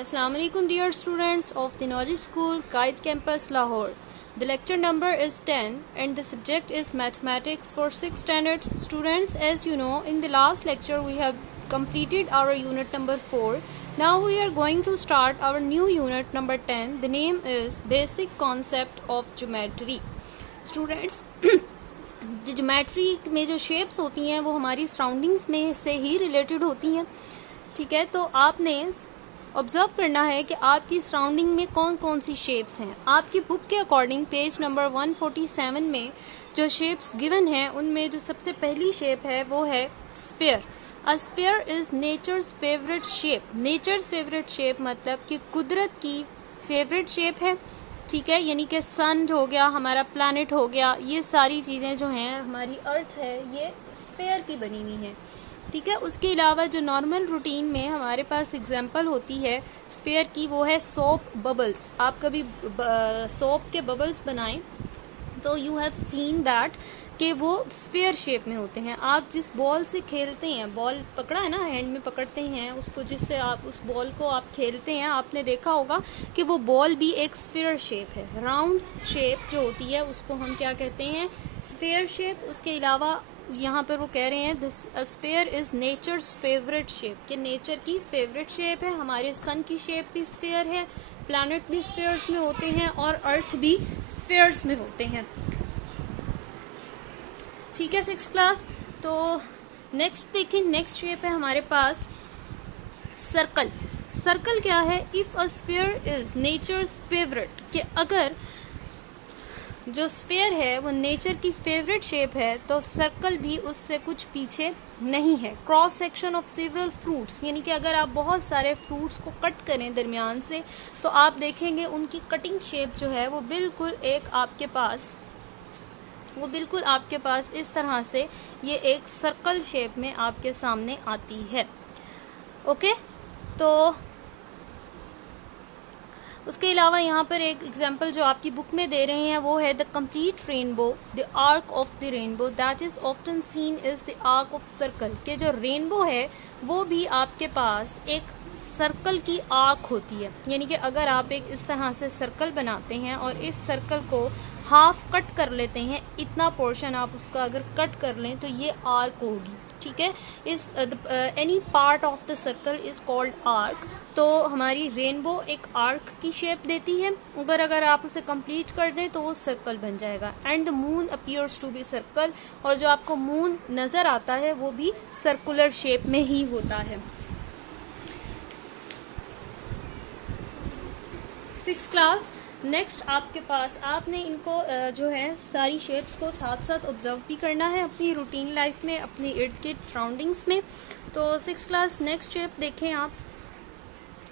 Assalamu alaikum dear students of the Knowledge School, Qaid Campus, Lahore. The lecture number is 10 and the subject is Mathematics for 6th standards. Students, as you know, in the last lecture we have completed our unit number 4. Now we are going to start our new unit number 10. The name is Basic Concept of Geometry. Students, geometry में जो shapes होती हैं वो हमारी surroundings में से ही related होती हैं. ठीक है, तो आपने ऑब्जर्व करना है कि आपकी सराउंडिंग में कौन कौन सी शेप्स हैं. आपकी बुक के अकॉर्डिंग पेज नंबर 147 में जो शेप्स गिवन हैं उनमें जो सबसे पहली शेप है वो है sphere. A sphere is nature's favourite shape. Nature's favourite shape मतलब कि कुदरत की फेवरेट शेप है. ठीक है, यानी कि सन हो गया, हमारा प्लैनेट हो गया, ये सारी चीज़ें जो हैं, हमारी अर्थ है, ये स्फीयर की बनी हुई हैं. ठीक है, उसके अलावा जो नॉर्मल रूटीन में हमारे पास एग्जांपल होती है स्फीयर की वो है सोप बबल्स. आप कभी सोप के बबल्स बनाएं तो यू हैव सीन दैट कि वो स्फीयर शेप में होते हैं. आप जिस बॉल से खेलते हैं, बॉल पकड़ा है ना, हैंड में पकड़ते हैं उसको, जिससे आप उस बॉल को आप खेलते हैं, आपने देखा होगा कि वो बॉल भी एक स्फीयर शेप है. राउंड शेप जो होती है उसको हम क्या कहते हैं, स्फीयर शेप. उसके अलावा यहाँ पर वो कह रहे हैं this sphere is nature's favourite shape, कि नेचर की फेवरेट शेप है. हमारे सन की शेप भी स्फीयर है, प्लैनेट भी स्फीयर्स में होते हैं और अर्थ भी स्फीयर्स में होते हैं. ठीक है 6th क्लास. तो नेक्स्ट देखें, नेक्स्ट शेप है हमारे पास सर्कल. सर्कल क्या है, if a sphere is nature's favourite, कि अगर जो स्फीयर है वो नेचर की फेवरेट शेप है तो सर्कल भी उससे कुछ पीछे नहीं है. Cross section of several fruits, यानी कि अगर आप बहुत सारे फ्रूट्स को कट करें दरमियान से तो आप देखेंगे उनकी कटिंग शेप जो है वो बिल्कुल आपके पास इस तरह से ये एक सर्कल शेप में आपके सामने आती है. ओके, तो उसके अलावा यहाँ पर एक एग्जाम्पल जो आपकी बुक में दे रहे हैं वो है the complete rainbow, the arc of the rainbow that is often seen is the arc of circle. के जो रेनबो है वो भी आपके पास एक सर्कल की आर्क होती है. यानी कि अगर आप एक इस तरह से सर्कल बनाते हैं और इस सर्कल को हाफ कट कर लेते हैं, इतना पोर्शन आप उसका अगर कट कर लें तो ये आर्क होगी. ठीक है, इस any part of the circle is called arc. तो हमारी रेनबो एक आर्क की शेप देती है. अगर आप उसे कंप्लीट कर दें तो वो सर्कल बन जाएगा. And the moon appears to be circle, और जो आपको मून नज़र आता है वो भी सर्कुलर शेप में ही होता है. 6th class. नेक्स्ट आपके पास आपने इनको जो है सारी शेप्स को साथ साथ ऑब्जर्व भी करना है अपनी रूटीन लाइफ में, अपनी इर्द गिर्द सराउंडिंग्स में. तो 6th क्लास नेक्स्ट शेप देखें आप.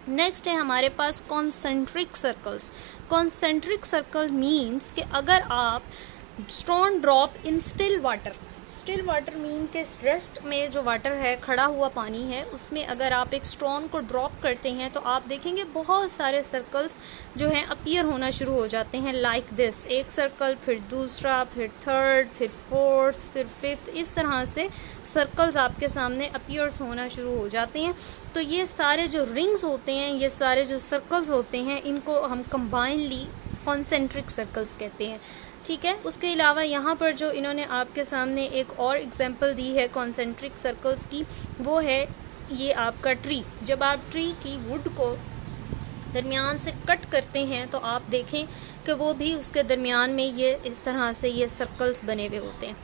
नेक्स्ट है हमारे पास concentric circles. Concentric circle means कि अगर आप stone drop in still water, still water mean के रेस्ट में जो वाटर है, खड़ा हुआ पानी है, उसमें अगर आप एक स्टोन को ड्रॉप करते हैं तो आप देखेंगे बहुत सारे सर्कल्स जो हैं अपीयर होना शुरू हो जाते हैं. लाइक दिस, एक सर्कल, फिर दूसरा, फिर थर्ड, फिर फोर्थ, फिर फिफ्थ, इस तरह से सर्कल्स आपके सामने अपीयर्स होना शुरू हो जाते हैं. तो ये सारे जो रिंग्स होते हैं, ये सारे जो सर्कल्स होते हैं, इनको हम कंबाइनली कॉन्सेंट्रिक सर्कल्स कहते हैं. ठीक है, उसके अलावा यहाँ पर जो इन्होंने आपके सामने एक और एग्जांपल दी है कॉन्सेंट्रिक सर्कल्स की, वो है ये आपका ट्री. जब आप ट्री की वुड को दरमियान से कट करते हैं तो आप देखें कि वो भी उसके दरमियान में ये इस तरह से ये सर्कल्स बने हुए होते हैं.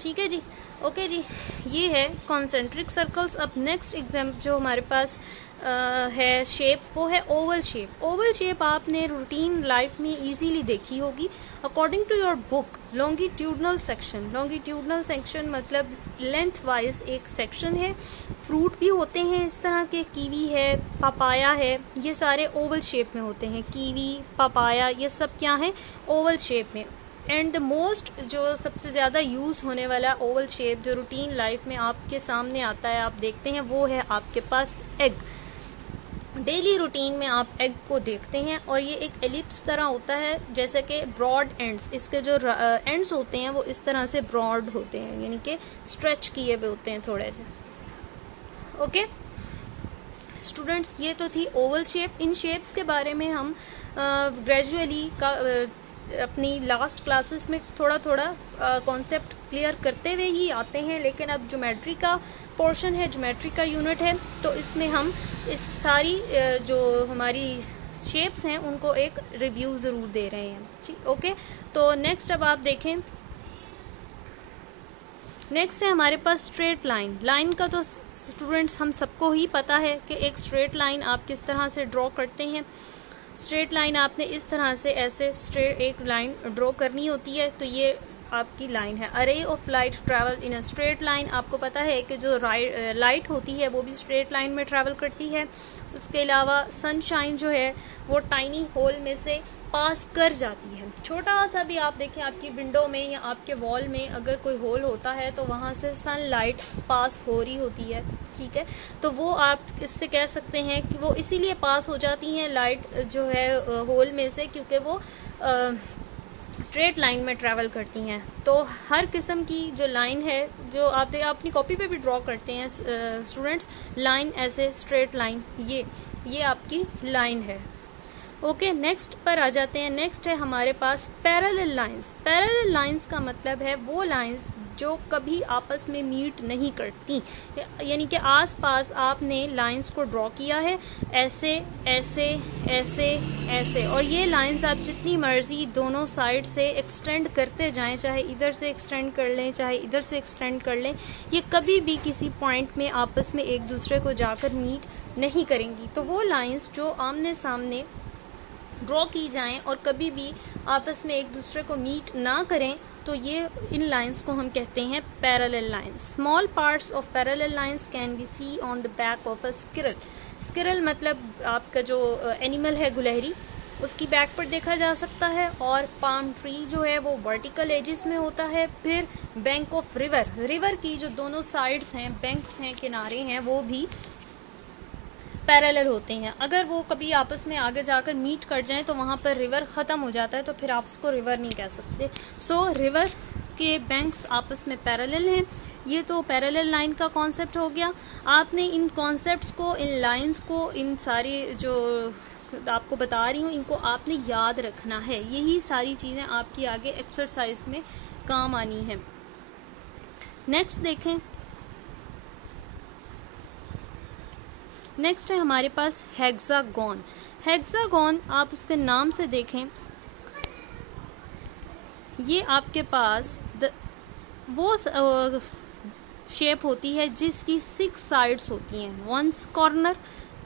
ठीक है जी, ओके जी, ये है कॉन्सेंट्रिक सर्कल्स. अब नेक्स्ट एग्जाम्पल जो हमारे पास है शेप, वो है ओवल शेप. ओवल शेप आपने रूटीन लाइफ में इजीली देखी होगी. According to your book, longitudinal section, longitudinal section मतलब लेंथ वाइज एक सेक्शन है. फ्रूट भी होते हैं इस तरह के, कीवी है, पपाया है, ये सारे ओवल शेप में होते हैं. कीवी, पपाया, ये सब क्या है, ओवल शेप में. एंड द मोस्ट जो सबसे ज़्यादा यूज़ होने वाला ओवल शेप जो रूटीन लाइफ में आपके सामने आता है, आप देखते हैं, वो है आपके पास एग. डेली रूटीन में आप एग को देखते हैं और ये एक एलिप्स तरह होता है, जैसे कि ब्रॉड एंड्स, इसके जो एंड्स होते हैं वो इस तरह से ब्रॉड होते हैं, यानी कि स्ट्रेच किए हुए होते हैं थोड़े से. ओके, स्टूडेंट्स ये तो थी ओवल शेप। इन शेप्स के बारे में हम ग्रेजुअली अपनी लास्ट क्लासेस में थोड़ा थोड़ा कॉन्सेप्ट क्लियर करते हुए ही आते हैं, लेकिन अब ज्योमेट्री का पोर्शन है, ज्योमेट्री का यूनिट है, तो इसमें हम इस सारी जो हमारी शेप्स हैं उनको एक रिव्यू ज़रूर दे रहे हैं। ठीक, ओके। तो नेक्स्ट अब आप देखें, नेक्स्ट है हमारे पास स्ट्रेट लाइन। लाइन का तो स्टूडेंट्स हम सबको ही पता है कि एक स्ट्रेट लाइन आप किस तरह से ड्रॉ करते हैं। स्ट्रेट लाइन आपने इस तरह से ऐसे स्ट्रेट एक लाइन ड्रॉ करनी होती है, तो ये आपकी लाइन है। अरे of light travel in a straight line. आपको पता है कि जो लाइट होती है वो भी स्ट्रेट लाइन में ट्रैवल करती है। उसके अलावा सनशाइन जो है वो टाइनी होल में से पास कर जाती है। छोटा सा भी आप देखें आपकी विंडो में या आपके वॉल में अगर कोई होल होता है तो वहाँ से सनलाइट पास हो रही होती है। ठीक है, तो वो आप इससे कह सकते हैं कि वो इसीलिए पास हो जाती हैं लाइट जो है होल में से, क्योंकि वो स्ट्रेट लाइन में ट्रैवल करती हैं। तो हर किस्म की जो लाइन है जो आप अपनी कॉपी पे भी ड्रॉ करते हैं स्टूडेंट्स, लाइन ऐसे स्ट्रेट लाइन, ये आपकी लाइन है। ओके, नेक्स्ट पर आ जाते हैं। नेक्स्ट है हमारे पास पैरेलल लाइंस। पैरेलल लाइंस का मतलब है वो लाइंस जो कभी आपस में मीट नहीं करती, यानी कि आसपास आपने लाइंस को ड्रॉ किया है ऐसे ऐसे ऐसे ऐसे, और ये लाइंस आप जितनी मर्जी दोनों साइड से एक्सटेंड करते जाएं, चाहे इधर से एक्सटेंड कर लें चाहे इधर से एक्सटेंड कर लें, ये कभी भी किसी पॉइंट में आपस में एक दूसरे को जाकर मीट नहीं करेंगी। तो वो लाइंस जो आमने सामने ड्रॉ की जाएं और कभी भी आपस में एक दूसरे को मीट ना करें, तो ये इन लाइंस को हम कहते हैं parallel lines. Small parts of parallel lines can be see on the back of a squirrel. Squirrel मतलब आपका जो एनिमल है गुलहरी, उसकी बैक पर देखा जा सकता है। और पाम ट्री जो है वो वर्टिकल एजेस में होता है। फिर बैंक ऑफ रिवर, रिवर की जो दोनों साइड्स हैं, बैंक्स हैं, किनारे हैं, वो भी पैरेलल होते हैं। अगर वो कभी आपस में आगे जाकर मीट कर जाएं तो वहाँ पर रिवर ख़त्म हो जाता है, तो फिर आप उसको रिवर नहीं कह सकते। सो रिवर के बैंक्स आपस में पैरेलल हैं। ये तो पैरेलल लाइन का कॉन्सेप्ट हो गया। आपने इन कॉन्सेप्ट्स को, इन लाइंस को, इन सारी जो आपको बता रही हूँ इनको आपने याद रखना है। यही सारी चीज़ें आपकी आगे एक्सरसाइज में काम आनी है। नेक्स्ट देखें, नेक्स्ट है हमारे पास हेक्सागोन। हेक्सागोन आप उसके नाम से देखें, ये आपके पास वो शेप होती है जिसकी 6 साइड्स होती हैं। 1 corner,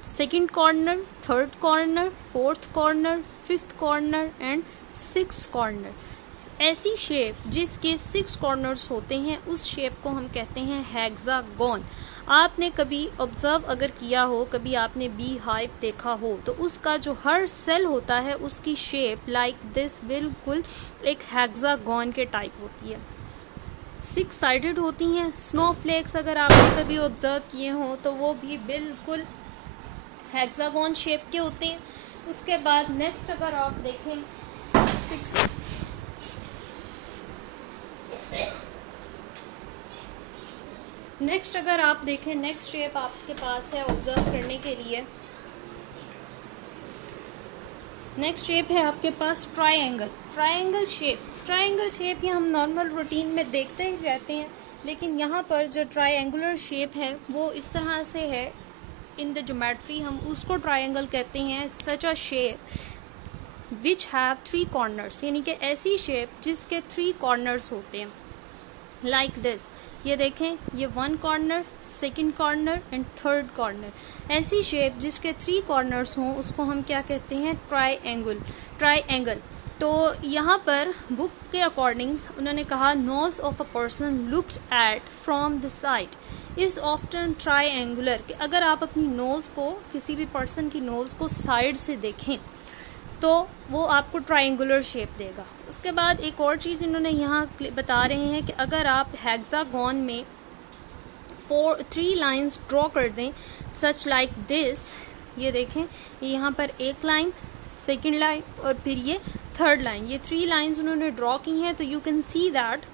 2nd corner, 3rd corner, 4th corner, 5th corner and 6th corner. ऐसी शेप जिसके 6 कॉर्नर्स होते हैं उस शेप को हम कहते हैं हेक्सागोन। आपने कभी ऑब्जर्व अगर किया हो, कभी आपने बी हाइव देखा हो, तो उसका जो हर सेल होता है उसकी शेप लाइक दिस बिल्कुल एक हेक्सागोन के टाइप होती है। 6 साइडेड होती हैं। स्नोफ्लेक्स अगर आपने कभी ऑब्जर्व किए हो तो वो भी बिल्कुल हेक्सागोन शेप के होते हैं। उसके बाद नेक्स्ट अगर आप देखें नेक्स्ट शेप आपके पास है ऑब्जर्व करने के लिए। नेक्स्ट शेप है आपके पास ट्रायंगल। ट्रायंगल शेप ये हम नॉर्मल रूटीन में देखते ही रहते हैं, लेकिन यहाँ पर जो ट्रायंगुलर शेप है वो इस तरह से है। इन द ज्योमेट्री हम उसको ट्रायंगल कहते हैं। Such a shape which have 3 corners, यानी कि ऐसी शेप जिसके 3 कॉर्नर्स होते हैं। लाइक दिस, ये देखें, ये 1 corner, 2nd corner and 3rd corner. ऐसी शेप जिसके 3 कॉर्नर्स हों उसको हम क्या कहते हैं? ट्रायंगल। तो यहाँ पर बुक के अकॉर्डिंग उन्होंने कहा nose of a person looked at from the side is often triangular, कि अगर आप अपनी नोज को, किसी भी पर्सन की नोज को साइड से देखें तो वो आपको ट्रायंगुलर शेप देगा। उसके बाद एक और चीज़ इन्होंने यहाँ बता रहे हैं कि अगर आप हेक्सागोन में 3 लाइंस ड्रॉ कर दें सच लाइक दिस, ये देखें, ये यहाँ पर 1 लाइन, 2nd लाइन और फिर ये 3rd लाइन, ये 3 लाइंस उन्होंने ड्रॉ की हैं। तो यू कैन सी दैट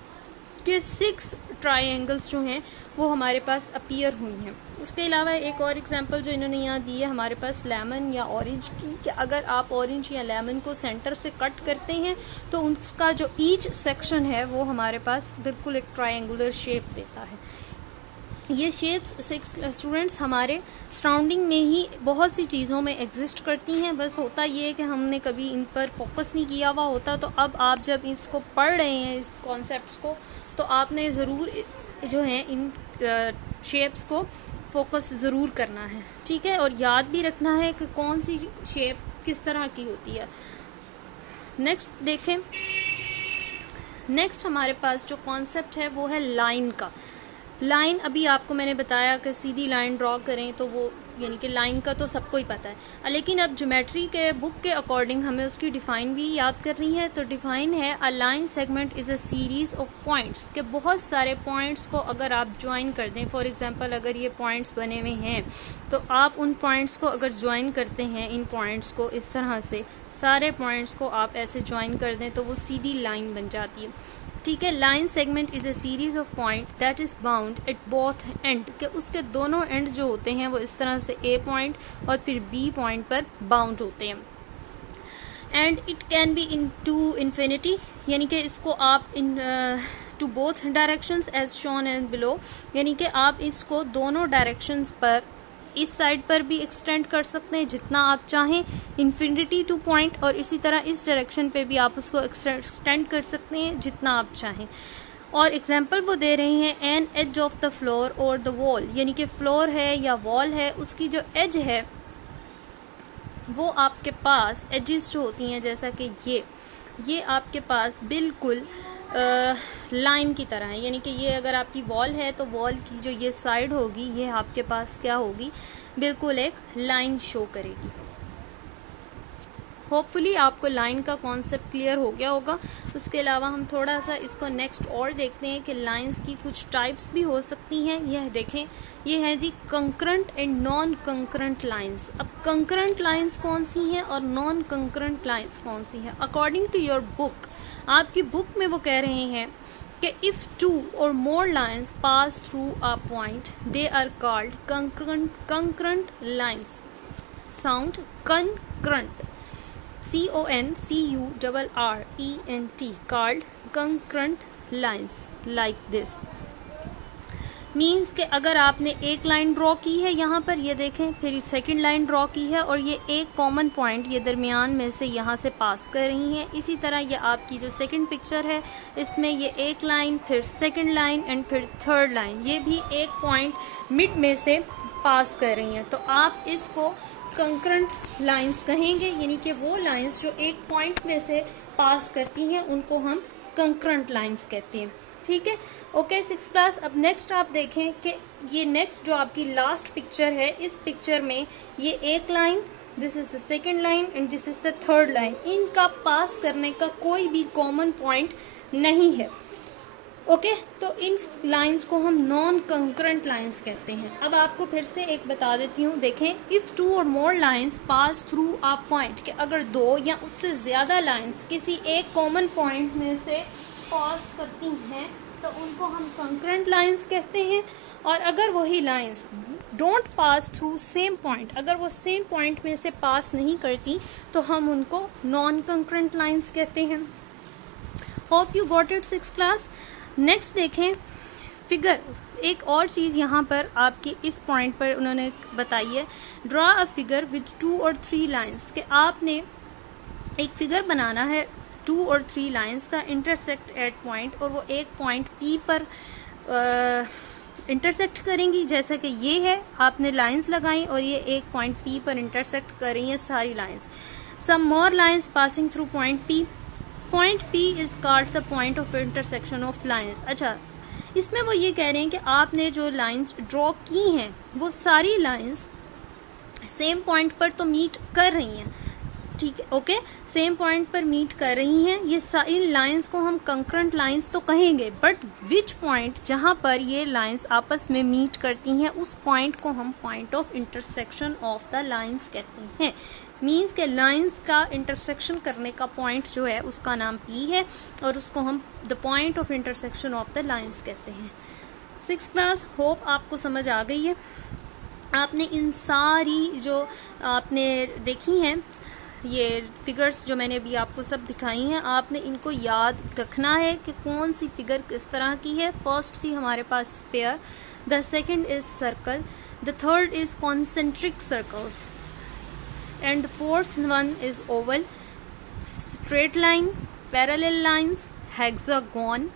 कि 6 ट्रायंगल्स जो हैं वो हमारे पास अपीयर हुई हैं। उसके अलावा एक और एग्जांपल जो इन्होंने यहाँ दी है हमारे पास लेमन या ऑरेंज की, कि अगर आप ऑरेंज या लेमन को सेंटर से कट करते हैं तो उसका जो ईच सेक्शन है वो हमारे पास बिल्कुल एक ट्रायंगुलर शेप देता है। ये शेप्स स्टूडेंट्स हमारे सराउंडिंग में ही बहुत सी चीज़ों में एग्जिस्ट करती हैं, बस होता ये है कि हमने कभी इन पर फोकस नहीं किया हुआ होता। तो अब आप जब इसको पढ़ रहे हैं इस कॉन्सेप्ट्स को, तो आपने ज़रूर जो है इन शेप्स को फोकस ज़रूर करना है, ठीक है, और याद भी रखना है कि कौन सी शेप किस तरह की होती है। नेक्स्ट देखें, नेक्स्ट हमारे पास जो कॉन्सेप्ट है वो है लाइन का। लाइन अभी आपको मैंने बताया कि सीधी लाइन ड्रॉ करें तो वो यानी कि लाइन का तो सबको ही पता है, लेकिन अब ज्योमेट्री के बुक के अकॉर्डिंग हमें उसकी डिफ़ाइन भी याद करनी है। तो डिफ़ाइन है a line segment is a series of points, के बहुत सारे पॉइंट्स को अगर आप ज्वाइन कर दें, फॉर एग्जांपल अगर ये पॉइंट्स बने हुए हैं तो आप उन पॉइंट्स को अगर ज्वाइन करते हैं, इन पॉइंट्स को इस तरह से सारे पॉइंट्स को आप ऐसे ज्वाइन कर दें तो वो सीधी लाइन बन जाती है, ठीक है। Line segment is a series of point that is bound at both and, के उसके दोनों एंड जो होते हैं वो इस तरह से ए पॉइंट और फिर बी पॉइंट पर बाउंड होते हैं। And it can be into infinity, यानी कि इसको आप into both directions as shown and below, यानी कि आप इसको दोनों डायरेक्शंस पर इस साइड पर भी एक्सटेंड कर सकते हैं जितना आप चाहें, इन्फिनिटी टू पॉइंट, और इसी तरह इस डायरेक्शन पे भी आप उसको एक्सटेंड कर सकते हैं जितना आप चाहें। और एग्जांपल वो दे रहे हैं an edge of the floor और द वॉल, यानी कि फ्लोर है या वॉल है उसकी जो एज है वो आपके पास एजेस जो होती हैं जैसा कि ये आपके पास बिल्कुल लाइन की तरह है, यानी कि ये अगर आपकी वॉल है तो वॉल की जो ये साइड होगी ये आपके पास क्या होगी, बिल्कुल एक लाइन शो करेगी। होपफुली आपको लाइन का कॉन्सेप्ट क्लियर हो गया होगा। उसके अलावा हम थोड़ा सा इसको नेक्स्ट और देखते हैं कि लाइंस की कुछ टाइप्स भी हो सकती हैं। यह देखें, ये है जी concurrent and non concurrent lines. अब कंकरेंट लाइंस कौन सी हैं और नॉन कंकरेंट लाइंस कौन सी हैं? अकॉर्डिंग टू योर बुक, आपकी बुक में वो कह रहे हैं कि इफ़ टू और more lines pass through a point they are called concurrent lines. Sound concurrent, CONCURRENT, called concurrent lines like this। Means कि अगर आपने एक लाइन ड्रॉ की है यहाँ पर, ये देखें, फिर सेकंड लाइन ड्रॉ की है और ये एक कॉमन पॉइंट ये दरमियान में से यहाँ से पास कर रही हैं। इसी तरह ये आपकी जो सेकंड पिक्चर है इसमें ये एक लाइन, फिर सेकंड लाइन एंड फिर थर्ड लाइन, ये भी एक पॉइंट मिड में से पास कर रही हैं। तो आप इसको कंकरेंट लाइंस कहेंगे, यानी कि वो लाइंस जो एक पॉइंट में से पास करती हैं उनको हम कंकरेंट लाइंस कहते हैं, ठीक है। Okay 6 class. अब नेक्स्ट आप देखें कि ये नेक्स्ट जो आपकी लास्ट पिक्चर है, इस पिक्चर में ये एक line, this is the second line and this is the third line, इनका पास करने का कोई भी कॉमन पॉइंट नहीं है। ओके, तो इन लाइंस को हम नॉन कंकरेंट लाइंस कहते हैं। अब आपको फिर से एक बता देती हूँ, देखें, इफ़ टू और more lines pass through a point, कि अगर दो या उससे ज़्यादा लाइंस किसी एक कॉमन पॉइंट में से पास करती हैं तो उनको हम कंकरेंट लाइंस कहते हैं। और अगर वही lines don't pass through same point, अगर वो सेम पॉइंट में से पास नहीं करती तो हम उनको नॉन कंकरेंट लाइंस कहते हैं। Hope you got it 6 class. Next देखें फिगर, एक और चीज़ यहाँ पर आपकी इस पॉइंट पर उन्होंने बताई है, ड्रॉ अ फिगर विद 2 और 3 लाइंस, कि आपने एक फिगर बनाना है 2 और 3 लाइंस का इंटरसेक्ट एट पॉइंट, और वो एक पॉइंट P पर इंटरसेक्ट करेंगी। जैसे कि ये है, आपने लाइंस लगाई और ये एक पॉइंट P पर इंटरसेक्ट कर रही हैं सारी lines. Some more lines passing through point P, point P is called the point of intersection of lines. अच्छा, इसमें वो ये कह रहे हैं कि आपने जो लाइंस ड्रॉ की हैं वो सारी लाइंस सेम पॉइंट पर तो मीट कर रही हैं, ठीक है, ओके, सेम पॉइंट पर मीट कर रही हैं। ये सारी लाइंस को हम कंकरेंट लाइंस तो कहेंगे, बट विच पॉइंट जहाँ पर ये लाइंस आपस में मीट करती हैं उस पॉइंट को हम point of intersection of the lines कहते हैं। मीन्स के लाइंस का इंटरसेक्शन करने का पॉइंट जो है उसका नाम P है और उसको हम the point of intersection of the lines कहते हैं। 6th क्लास, होप आपको समझ आ गई है। आपने इन सारी जो आपने देखी हैं ये फिगर्स जो मैंने अभी आपको सब दिखाई हैं, आपने इनको याद रखना है कि कौन सी फिगर किस तरह की है। फर्स्ट थी हमारे पास sphere, the second is circle, the third is concentric circles, and the fourth one is oval, straight line, parallel lines, hexagon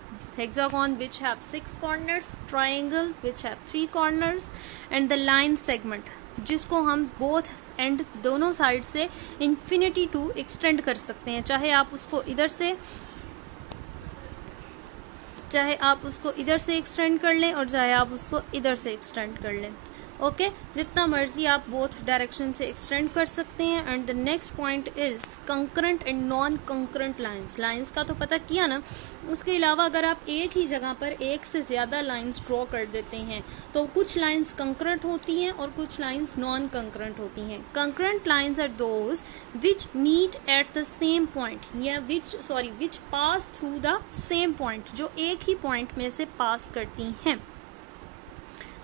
which have 6 corners, triangle which have 3 corners, and the line segment जिसको हम both and दोनों side से infinity to extend कर सकते हैं, चाहे आप उसको इधर से एक्सटेंड कर लें और चाहे आप उसको इधर से एक्सटेंड कर लें। ओके, जितना मर्जी आप बोथ डायरेक्शन से एक्सटेंड कर सकते हैं। And the next point is concurrent and non concurrent lines का तो पता किया ना। उसके अलावा अगर आप एक ही जगह पर एक से ज़्यादा लाइंस ड्रॉ कर देते हैं तो कुछ लाइंस कंकरेंट होती हैं और कुछ लाइंस नॉन कंकरेंट होती हैं। Concurrent lines are those which meet at the same point या which pass through the same point, जो एक ही पॉइंट में से पास करती हैं।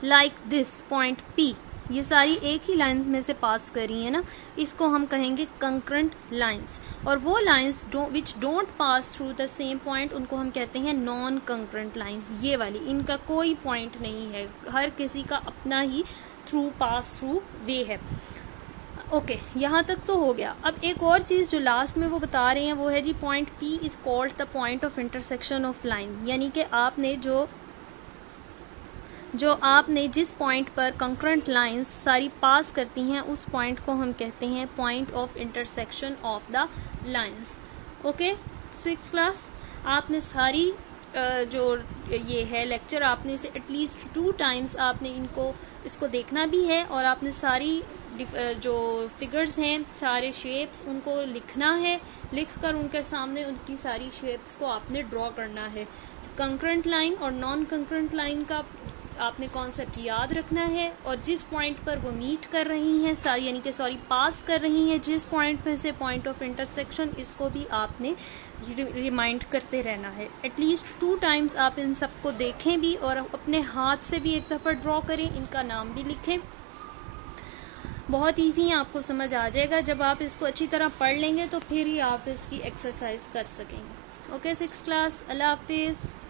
लाइक दिस पॉइंट P, ये सारी एक ही लाइंस में से पास कर रही है ना, इसको हम कहेंगे कंकरेंट लाइंस। और वो lines which don't pass through the same point, उनको हम कहते हैं नॉन कंकरेंट लाइंस। ये वाली, इनका कोई पॉइंट नहीं है, हर किसी का अपना ही पास थ्रू वे है। ओके, यहाँ तक तो हो गया। अब एक और चीज़ जो लास्ट में वो बता रहे हैं वो है जी point P is called the point of intersection of line, यानी कि आपने आपने जिस पॉइंट पर कंकरेंट लाइंस सारी पास करती हैं उस पॉइंट को हम कहते हैं point of intersection of the lines. Okay, 6th class, आपने सारी जो ये है लेक्चर, आपने इसे एटलीस्ट 2 टाइम्स आपने इसको देखना भी है और आपने सारी जो फिगर्स हैं, सारे शेप्स, उनको लिखना है। लिखकर उनके सामने उनकी सारी शेप्स को आपने ड्रॉ करना है। कंकरेंट लाइन और नॉन कंकरेंट लाइन का आपने कॉन्सेप्ट याद रखना है और जिस पॉइंट पर वो मीट कर रही हैं पास कर रही हैं जिस पॉइंट में से पॉइंट ऑफ इंटरसेक्शन, इसको भी आपने रिमाइंड करते रहना है। एटलीस्ट 2 टाइम्स आप इन सबको देखें भी और अपने हाथ से भी एक दफ़ा ड्रॉ करें, इनका नाम भी लिखें। बहुत ईजी आपको समझ आ जाएगा। जब आप इसको अच्छी तरह पढ़ लेंगे तो फिर ही आप इसकी एक्सरसाइज कर सकेंगे। ओके 6th क्लास, अल्लाह हाफिज़।